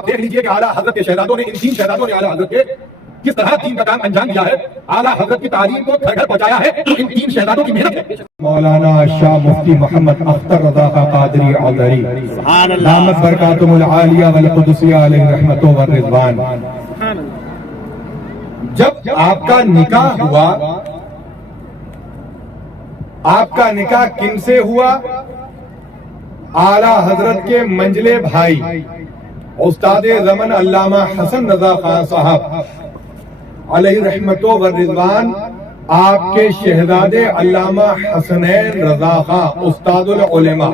اب دیکھ لیجئے کہ اعلیٰ حضرت کے شہزادوں نے، ان 3 شہزادوں نے اعلیٰ حضرت کے کس طرح دین کا کام انجام دیا ہے، اعلیٰ حضرت کی تعلیم کو گھر گھر پہنچایا ہے، تو ان 3 شہزادوں کی محنت ہے۔ مولانا شاہ مفتی محمد اختر رضا قادری عذری دامت برکاتہم العالیہ والقدسیہ علیہ رحمت و رضوان، جب آپ کا نکاح ہوا، آپ کا نکاح کن سے ہوا؟ اعلیٰ حضرت کے منجلے بھائی استاد زمن علامہ حسن رضا خان صاحب علیہ رحمت و رضوان، آپ کے شہزادے علامہ حسنین رضا خان استاد العلماء،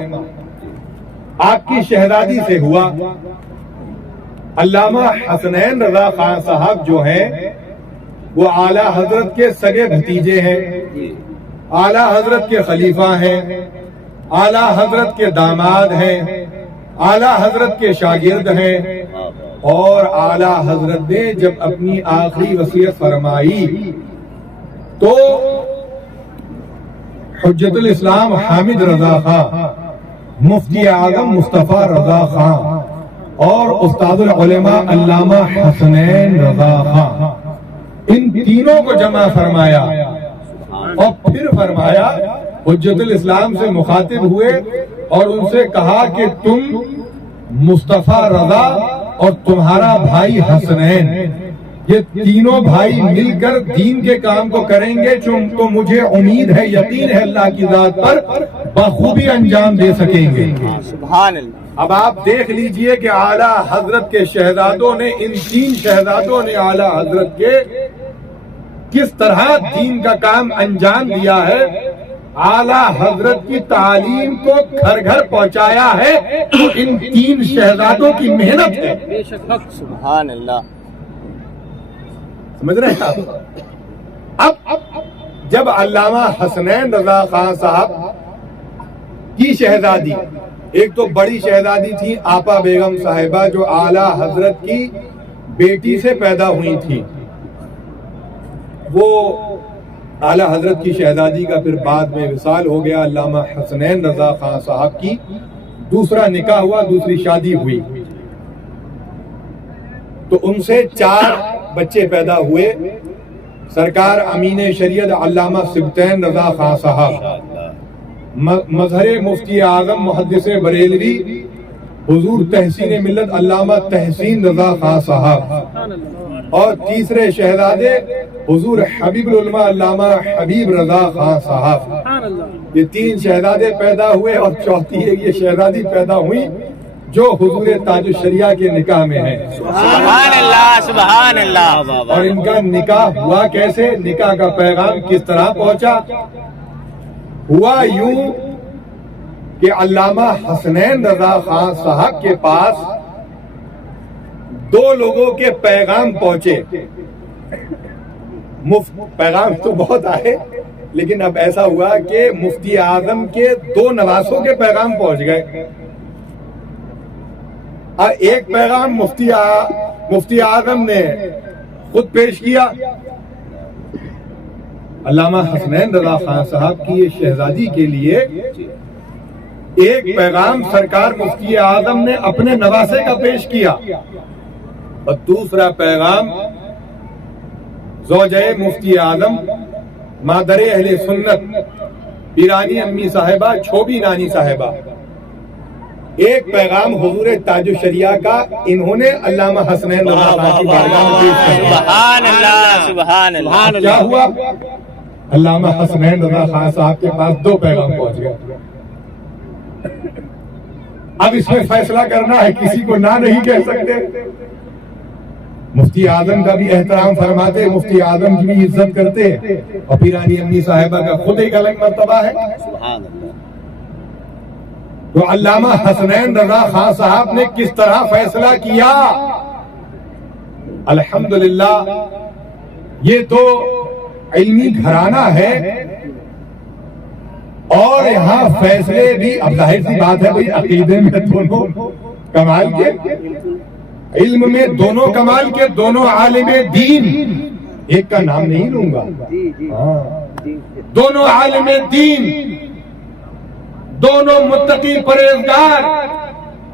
آپ کی شہزادی سے ہوا۔ علامہ حسنین رضا خان صاحب جو ہیں وہ اعلیٰ حضرت کے سگے بھتیجے ہیں، اعلیٰ حضرت کے خلیفہ ہیں، اعلیٰ حضرت کے داماد ہیں، اعلیٰ حضرت کے شاگرد ہیں، اور اعلیٰ حضرت نے جب اپنی آخری وصیت فرمائی تو حجت الاسلام حامد رضا خان، مفتی اعظم مصطفیٰ رضا خان اور استاد العلماء علامہ حسنین رضا خان، ان تینوں کو جمع فرمایا اور پھر فرمایا، حجت الاسلام سے مخاطب ہوئے اور ان سے کہا کہ تم مصطفیٰ رضا اور تمہارا بھائی حسنین، یہ تینوں بھائی مل کر دین کے کام کو کریں گے، تو مجھے امید ہے، یقین ہے اللہ کی ذات پر بخوبی انجام دے سکیں گے۔ سبحان اللہ۔ اب آپ دیکھ لیجئے کہ اعلیٰ حضرت کے شہزادوں نے، ان 3 شہزادوں نے اعلیٰ حضرت کے کس طرح دین کا کام انجام دیا ہے، اعلیٰ حضرت کی تعلیم کو گھر گھر پہنچایا ہے، تو ان 3 شہزادوں کی محنت ہے۔ سبحان اللہ۔ سمجھ رہے ہیں آپ؟ اب جب علامہ حسنین رضا خان صاحب کی شہزادی، ایک تو بڑی شہزادی تھی آپا بیگم صاحبہ جو اعلیٰ حضرت کی بیٹی سے پیدا ہوئی تھی، وہ اعلیٰ حضرت کی شہزادی کا پھر بعد میں وصال ہو گیا، علامہ حسنین رضا خان صاحب کی دوسرا نکاح ہوا، دوسری شادی ہوئی، تو ان سے 4 بچے پیدا ہوئے۔ سرکار امین شریعت علامہ سبطین رضا خان صاحب، مظہر مفتی اعظم محدث بریلوی حضور تحسین ملت علامہ تحسین رضا خان صاحب، اور تیسرے شہزادے حضور حبیب العلماء علامہ حبیب رضا خان صاحب۔ یہ 3 شہزادے پیدا ہوئے اور چوتھی ایک یہ شہزادی پیدا ہوئی جو حضور تاج الشریعہ کے نکاح میں ہے۔ سبحان اللہ، سبحان اللہ۔ اور ان کا نکاح ہوا کیسے، نکاح کا پیغام کس طرح پہنچا؟ ہوا یوں کہ علامہ حسنین رضا خان صاحب کے پاس 2 لوگوں کے پیغام پہنچے۔ پیغام تو بہت آئے، لیکن اب ایسا ہوا کہ مفتی اعظم کے 2 نواسوں کے پیغام پہنچ گئے، اور ایک پیغام مفتی اعظم نے خود پیش کیا۔ علامہ حسنین رضا خان صاحب کی یہ شہزادی کے لیے ایک پیغام سرکار مفتی اعظم نے اپنے نواسے کا پیش کیا، اور دوسرا پیغام زوجہ مفتی اعظم مادر اہل سنت پیرانی امی صاحبہ چھوبی نانی صاحبہ، ایک پیغام حضور تاج الشریعہ کا انہوں نے علامہ حسنین رضا خان کی بارگاہ میں پیش کیا۔ سبحان اللہ، سبحان اللہ۔ کیا ہوا؟ علامہ حسنین رضا خان صاحب کے پاس 2 پیغام پہنچ گئے۔ اب اس میں فیصلہ کرنا ہے، کسی کو نہ نہیں کہہ سکتے۔ مفتی اعظم کا بھی احترام فرماتے، مفتی اعظم کی بھی عزت کرتے، اور پیرانی امی صاحبہ کا خود ایک الگ مرتبہ ہے۔ تو علامہ حسنین رضا خان صاحب نے کس طرح فیصلہ کیا؟ الحمدللہ یہ تو علمی گھرانہ ہے، اور یہاں فیصلے بھی، اب ظاہر سی بات ہے بھائی، عقیدے میں دونوں کمال کے، علم میں دونوں کمال کے، دونوں عالم دین، ایک کا نام نہیں لوں گا، دونوں عالم دین، دونوں متقی پرہیزگار،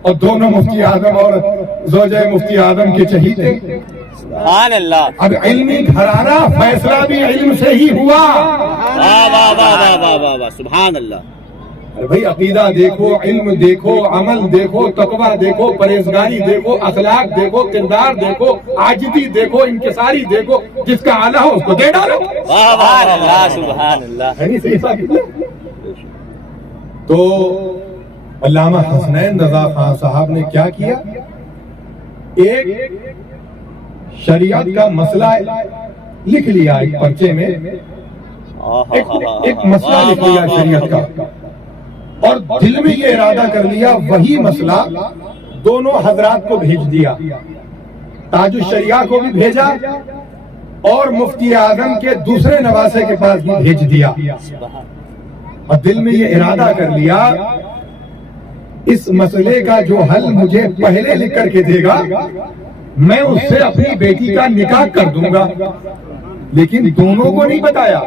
اور دونوں مفتی اعظم اور زوجہ مفتی اعظم کے چہیتے. سبحان اللہ. اب علمی گھرانہ فیصلہ بھی علم سے ہی ہوا. واہ واہ واہ واہ واہ واہ واہ. سبحان اللہ. ارے بھائی عقیدہ دیکھو، علم دیکھو، عمل دیکھو، تقویٰ دیکھو، پرہیزگاری دیکھو، اخلاق دیکھو، کردار دیکھو، عاجزی دیکھو، انکساری دیکھو، جس کا اعلیٰ ہو اس کو دے ڈالو. سبحان اللہ. سبحان اللہ. ہے نہیں صحیح بات؟ تو علامہ حسنین رضا خان صاحب نے کیا کیا؟ ایک شریعت کا مسئلہ لکھ لیا ایک پرچے میں، ایک مسئلہ لکھ لیا شریعت کا، اور دل میں یہ ارادہ کر لیا وہی مسئلہ دونوں حضرات کو بھیج دیا. تاج الشریعہ کو بھی بھیجا اور مفتی اعظم کے دوسرے نواسے کے پاس بھی بھیج دیا، اور دل میں یہ ارادہ کر لیا اس مسئلے کا جو حل مجھے پہلے لکھ کر کے دے گا میں اس سے اپنی بیٹی کا نکاح کر دوں گا. لیکن دونوں کو نہیں بتایا.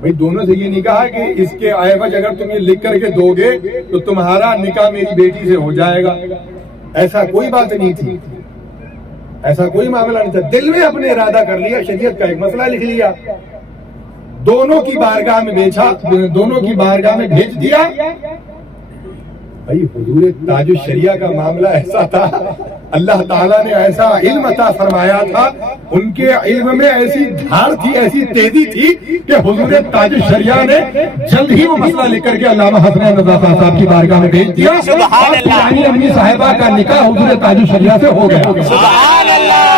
بھئی دونوں سے یہ نہیں کہا کہ اس کے عوض اگر تم یہ لکھ کر کے دو گے تو تمہارا نکاح میری بیٹی سے ہو جائے گا. ایسا کوئی بات نہیں تھی، ایسا کوئی معاملہ نہیں تھا. دل میں اپنے ارادہ کر لیا، شریعت کا ایک مسئلہ لکھ لیا، دونوں کی بارگاہ میں بھیجا، دونوں کی بارگاہ میں بھیج دیا. بھائی حضور تاج الشریعہ کا معاملہ ایسا تھا، اللہ تعالیٰ نے ایسا علم عطا فرمایا تھا، ان کے علم میں ایسی دھاڑ تھی، ایسی تیزی تھی کہ حضور تاج الشریعہ نے جلد ہی وہ مسئلہ لے کر کے علامہ حسنین رضا خان صاحب کی بارگاہ میں بھیج دیا. سبحان اللہ. امی صاحبہ کا نکاح حضور تاج الشریعہ سے ہو گیا. سبحان اللہ.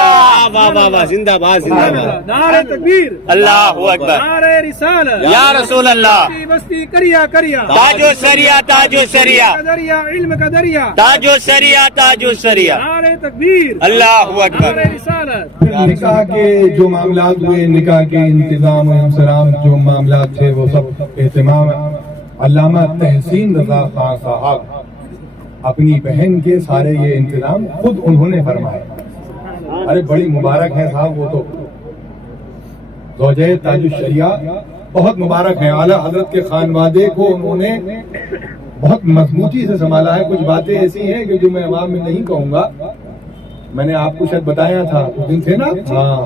واہ واہ واہ. زندہ باد زندہ باد. نعرہ تکبیر، اللہ اکبر. نعرہ رسالت، یا رسول اللہ. بستی کریا کریا، تاج الشریعہ تاج الشریعہ دریا علم کا دریا، تاج الشریعہ تاج الشریعہ. نعرہ تکبیر، اللہ اکبر. نعرہ رسالت. نکاح کے جو معاملات ہوئے، نکاح کے انتظام و انسلام جو معاملات تھے وہ سب اہتمام علامہ تحسین رضا خان صاحب اپنی بہن کے سارے یہ انتظام خود انہوں نے فرمائے. ارے بڑی مبارک ہے صاحب، وہ تو زوجہ تاج الشریعہ بہت مبارک ہے. اعلیٰ حضرت کے خانوادے کو انہوں نے بہت مضبوطی سے سنبھالا ہے. کچھ باتیں ایسی ہیں کہ جو میں عوام میں نہیں کہوں گا. میں نے آپ کو شاید بتایا تھا اس دن تھے نا. ہاں